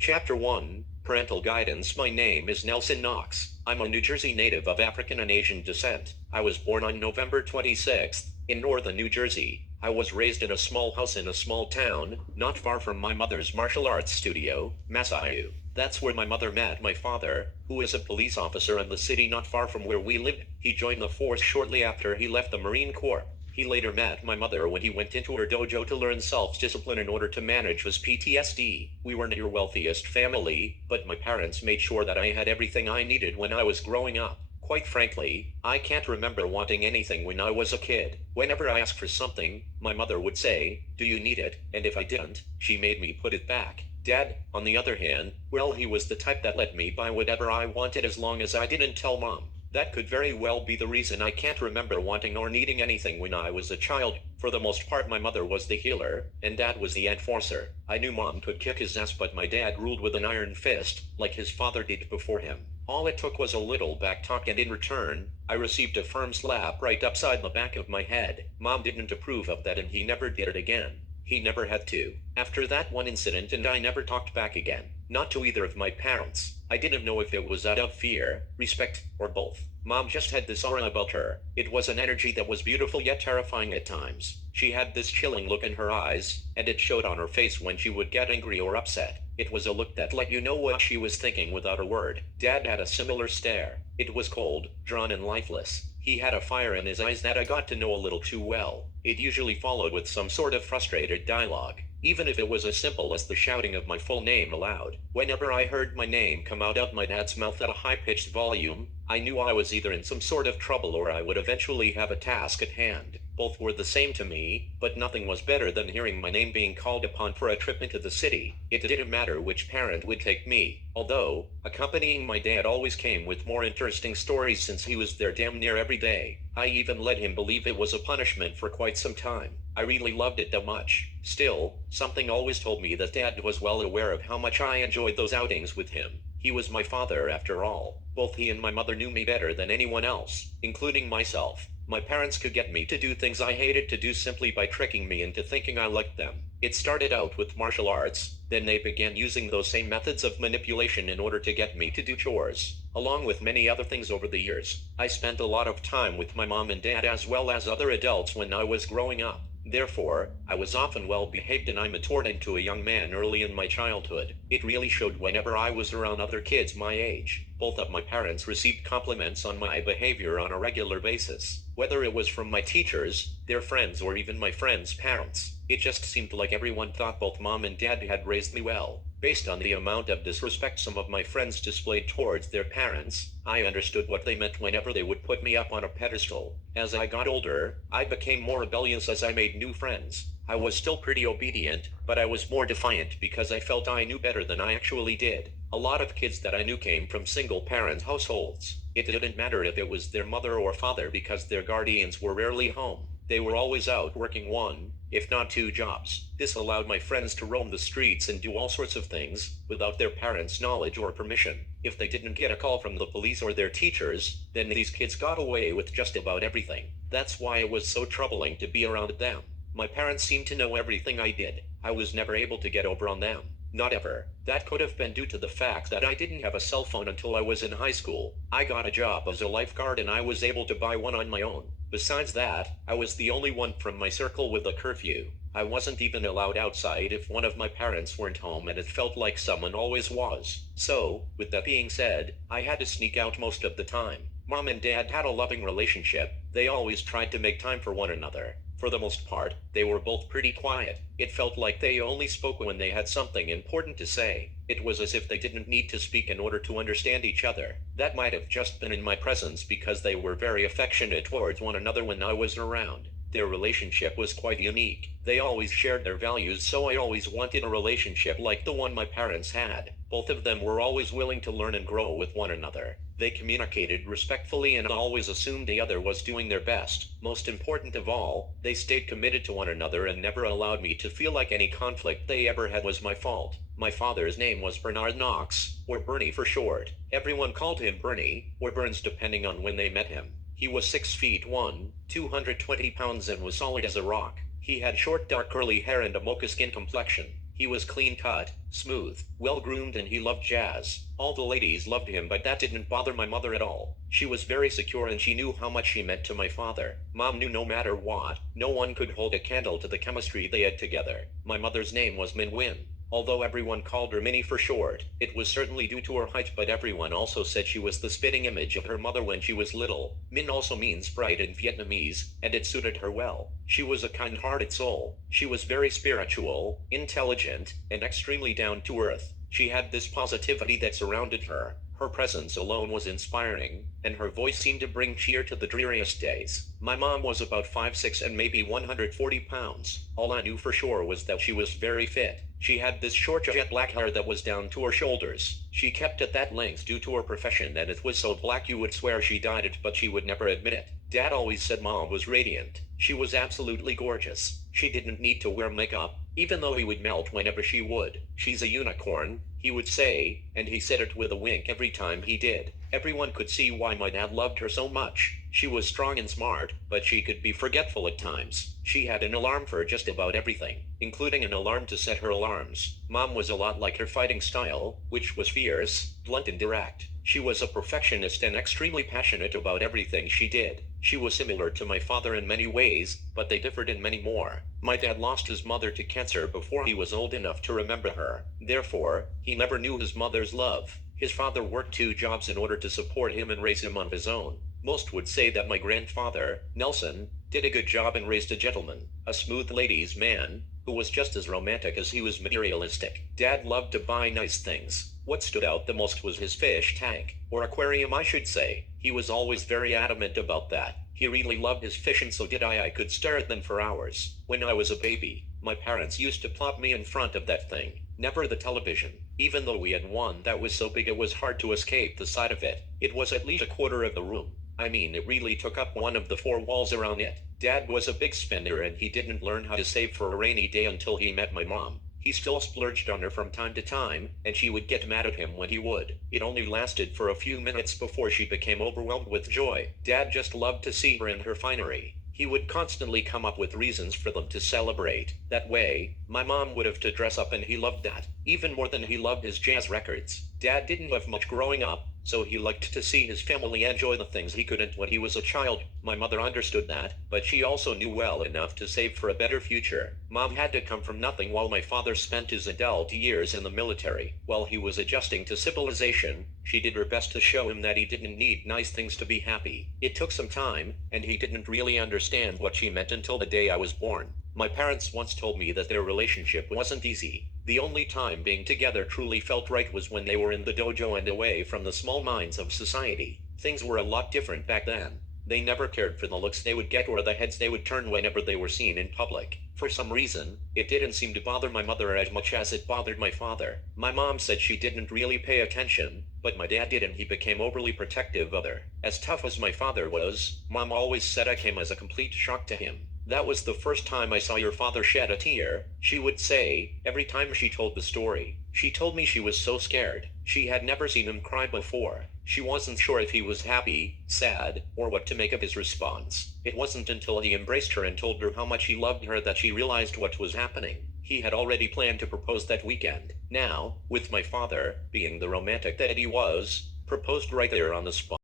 Chapter 1, Parental Guidance. My name is Nelson Knox. I'm a New Jersey native of African and Asian descent. I was born on November 26th, in northern New Jersey. I was raised in a small house in a small town, not far from my mother's martial arts studio, Massayu. That's where my mother met my father, who is a police officer in the city not far from where we lived. He joined the force shortly after he left the Marine Corps. He later met my mother when he went into her dojo to learn self-discipline in order to manage his PTSD. We weren't your wealthiest family, but my parents made sure that I had everything I needed when I was growing up. Quite frankly, I can't remember wanting anything when I was a kid. Whenever I asked for something, my mother would say, "Do you need it?" And if I didn't, she made me put it back. Dad, on the other hand, well, he was the type that let me buy whatever I wanted as long as I didn't tell Mom. That could very well be the reason I can't remember wanting or needing anything when I was a child. For the most part, my mother was the healer, and Dad was the enforcer. I knew Mom could kick his ass, but my dad ruled with an iron fist, like his father did before him. All it took was a little back talk, and in return, I received a firm slap right upside the back of my head. Mom didn't approve of that, and he never did it again. He never had to. After that one incident, and I never talked back again. Not to either of my parents. I didn't know if it was out of fear, respect, or both. Mom just had this aura about her. It was an energy that was beautiful yet terrifying at times. She had this chilling look in her eyes, and it showed on her face when she would get angry or upset. It was a look that let you know what she was thinking without a word. Dad had a similar stare. It was cold, drawn, and lifeless. He had a fire in his eyes that I got to know a little too well. It usually followed with some sort of frustrated dialogue, even if it was as simple as the shouting of my full name aloud. Whenever I heard my name come out of my dad's mouth at a high-pitched volume, I knew I was either in some sort of trouble or I would eventually have a task at hand. Both were the same to me, but nothing was better than hearing my name being called upon for a trip into the city. It didn't matter which parent would take me, although, accompanying my dad always came with more interesting stories since he was there damn near every day. I even let him believe it was a punishment for quite some time. I really loved it that much. Still, something always told me that Dad was well aware of how much I enjoyed those outings with him. He was my father after all. Both he and my mother knew me better than anyone else, including myself. My parents could get me to do things I hated to do simply by tricking me into thinking I liked them. It started out with martial arts, then they began using those same methods of manipulation in order to get me to do chores, along with many other things over the years. I spent a lot of time with my mom and dad as well as other adults when I was growing up. Therefore, I was often well behaved and I matured into a young man early in my childhood. It really showed whenever I was around other kids my age. Both of my parents received compliments on my behavior on a regular basis, whether it was from my teachers, their friends, or even my friends' parents. It just seemed like everyone thought both Mom and Dad had raised me well. Based on the amount of disrespect some of my friends displayed towards their parents, I understood what they meant whenever they would put me up on a pedestal. As I got older, I became more rebellious as I made new friends. I was still pretty obedient, but I was more defiant because I felt I knew better than I actually did. A lot of kids that I knew came from single-parent households. It didn't matter if it was their mother or father because their guardians were rarely home. They were always out working one, if not two jobs. This allowed my friends to roam the streets and do all sorts of things, without their parents' knowledge or permission. If they didn't get a call from the police or their teachers, then these kids got away with just about everything. That's why it was so troubling to be around them. My parents seemed to know everything I did. I was never able to get over on them. Not ever. That could have been due to the fact that I didn't have a cell phone until I was in high school. I got a job as a lifeguard and I was able to buy one on my own. Besides that, I was the only one from my circle with a curfew. I wasn't even allowed outside if one of my parents weren't home, and it felt like someone always was. So, with that being said, I had to sneak out most of the time. Mom and Dad had a loving relationship. They always tried to make time for one another. For the most part, they were both pretty quiet. It felt like they only spoke when they had something important to say. It was as if they didn't need to speak in order to understand each other. That might have just been in my presence because they were very affectionate towards one another when I was around. Their relationship was quite unique. They always shared their values, so I always wanted a relationship like the one my parents had. Both of them were always willing to learn and grow with one another. They communicated respectfully and always assumed the other was doing their best. Most important of all, they stayed committed to one another and never allowed me to feel like any conflict they ever had was my fault. My father's name was Bernard Knox, or Bernie for short. Everyone called him Bernie, or Burns depending on when they met him. He was 6 feet 1, 220 pounds and was solid as a rock. He had short dark curly hair and a mocha skin complexion. He was clean-cut, smooth, well-groomed, and he loved jazz. All the ladies loved him, but that didn't bother my mother at all. She was very secure and she knew how much he meant to my father. Mom knew no matter what, no one could hold a candle to the chemistry they had together. My mother's name was Min Win. Although everyone called her Minnie for short, it was certainly due to her height, but everyone also said she was the spitting image of her mother when she was little. Min also means bright in Vietnamese, and it suited her well. She was a kind-hearted soul. She was very spiritual, intelligent, and extremely down-to-earth. She had this positivity that surrounded her. Her presence alone was inspiring, and her voice seemed to bring cheer to the dreariest days. My mom was about 5'6" and maybe 140 pounds. All I knew for sure was that she was very fit. She had this short jet black hair that was down to her shoulders. She kept it that length due to her profession, and it was so black you would swear she dyed it, but she would never admit it. Dad always said Mom was radiant. She was absolutely gorgeous. She didn't need to wear makeup, even though he would melt whenever she would. She's a unicorn, he would say, and he said it with a wink every time he did. Everyone could see why my dad loved her so much. She was strong and smart, but she could be forgetful at times. She had an alarm for just about everything, including an alarm to set her alarms. Mom was a lot like her fighting style, which was fierce, blunt and direct. She was a perfectionist and extremely passionate about everything she did. She was similar to my father in many ways, but they differed in many more. My dad lost his mother to cancer before he was old enough to remember her. Therefore, he never knew his mother's love. His father worked 2 jobs in order to support him and raise him on his own. Most would say that my grandfather, Nelson, did a good job and raised a gentleman, a smooth ladies' man, who was just as romantic as he was materialistic. Dad loved to buy nice things. What stood out the most was his fish tank, or aquarium I should say. He was always very adamant about that. He really loved his fish, and so did I. I could stare at them for hours. When I was a baby, my parents used to plop me in front of that thing. Never the television. Even though we had one that was so big it was hard to escape the sight of it. It was at least a quarter of the room. I mean, it really took up one of the 4 walls around it. Dad was a big spender, and he didn't learn how to save for a rainy day until he met my mom. He still splurged on her from time to time, and she would get mad at him when he would. It only lasted for a few minutes before she became overwhelmed with joy. Dad just loved to see her in her finery. He would constantly come up with reasons for them to celebrate. That way, my mom would have to dress up, and he loved that, even more than he loved his jazz records. Dad didn't have much growing up, so he liked to see his family enjoy the things he couldn't when he was a child. My mother understood that, but she also knew well enough to save for a better future. Mom had to come from nothing while my father spent his adult years in the military. While he was adjusting to civilization, she did her best to show him that he didn't need nice things to be happy. It took some time, and he didn't really understand what she meant until the day I was born. My parents once told me that their relationship wasn't easy. The only time being together truly felt right was when they were in the dojo and away from the small minds of society. Things were a lot different back then. They never cared for the looks they would get or the heads they would turn whenever they were seen in public. For some reason, it didn't seem to bother my mother as much as it bothered my father. My mom said she didn't really pay attention, but my dad did, and he became overly protective of her. As tough as my father was, Mom always said I came as a complete shock to him. "That was the first time I saw your father shed a tear," she would say, every time she told the story. She told me she was so scared. She had never seen him cry before. She wasn't sure if he was happy, sad, or what to make of his response. It wasn't until he embraced her and told her how much he loved her that she realized what was happening. He had already planned to propose that weekend. Now, with my father, being the romantic that he was, proposed right there on the spot.